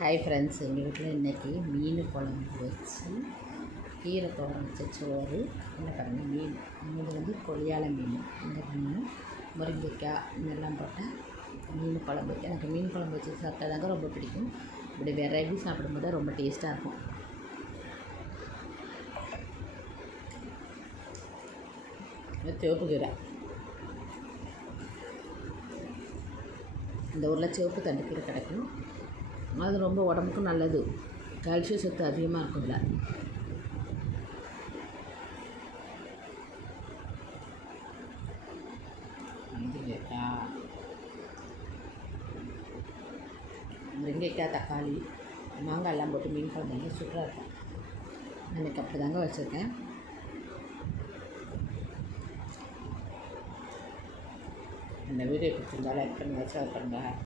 Hi friends, எங்கள் வீட்டில் இன்றைக்கி மீன் குழம்பு வச்சு கீரை தோரம் வச்ச சோறு. என்ன பாருங்கள், மீன் கொய்யால மீன், இந்த மீன் முருங்கைக்காய் இதெல்லாம் போட்டால் மீன் குழம்பு. எனக்கு மீன் குழம்பு வச்சு சாப்பிட்டா தாங்க ரொம்ப பிடிக்கும். இப்படி விரவி சாப்பிடும்போது ரொம்ப டேஸ்ட்டாக இருக்கும். சிவப்பு கீரை, இந்த ஊரில் சிவப்பு தண்டுக்கீரை கிடைக்கும். அது ரொம்ப உடம்புக்கும் நல்லது, கால்சியம் சத்து அதிகமாக இருக்கும்ல. முருங்கைக்காய், தக்காளி, மாங்காய் எல்லாம் போட்டு மீன் குழம்பு வந்து சூப்பராக இருக்கும். அன்றைக்கி அப்படி தாங்க வச்சுருக்கேன். இந்த வீடியோ பிடிச்சிருந்தா லைக் பண்ணுங்கள், ஷேர் பண்ணுங்கள்.